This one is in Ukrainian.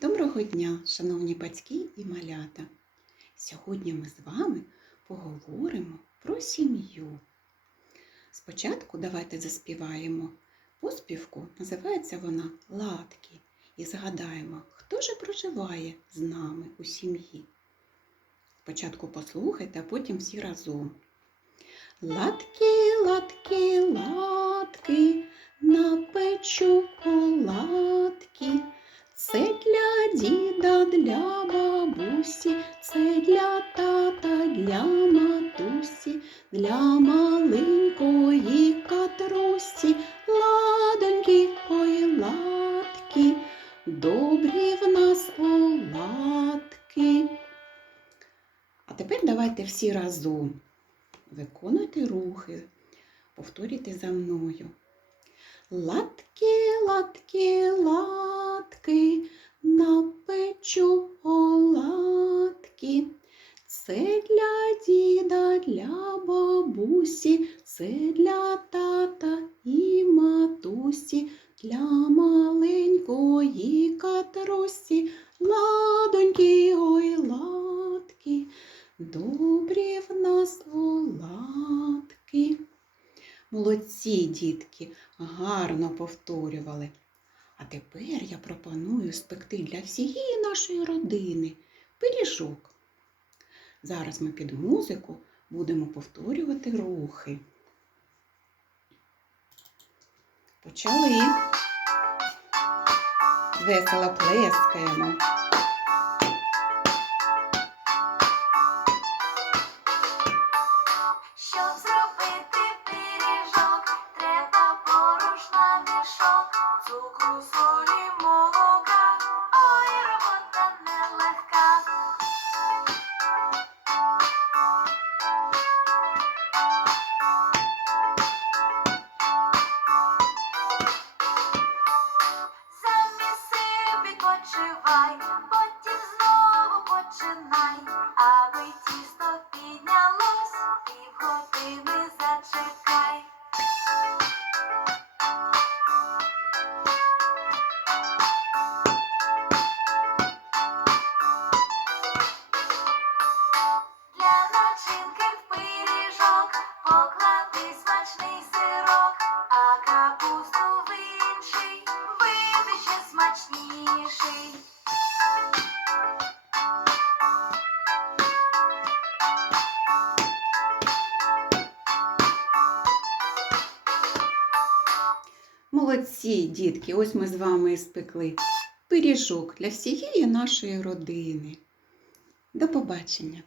Доброго дня, шановні батьки і малята! Сьогодні ми з вами поговоримо про сім'ю. Спочатку давайте заспіваємо поспівку, називається вона Латки. І згадаємо, хто же проживає з нами у сім'ї. Спочатку послухайте, а потім всі разом. Латки, латки, латки, напечу оладки. Для бабусі, це для тата, для матусі, для маленької катрусі, ладоньки, ой, латки, добрі в нас оладки. А тепер давайте всі разом виконуйте рухи, повторюйте за мною. Латки, латки, латки, напечу оладки. Це для діда, для бабусі, це для тата і матусі, для маленької катрусі, ладоньки, ой, ладки, добрі в нас оладки. Молодці, дітки, гарно повторювали. А тепер я пропоную спекти для всієї нашої родини пиріжок. Зараз ми під музику будемо повторювати рухи. Почали. Весело плескаємо. Цукру, солі, молока. Ой, робота нелегка. Заміси відпочивай, потім знову починай, Молодці, дітки, ось ми з вами спекли пиріжок для всієї нашої родини. До побачення!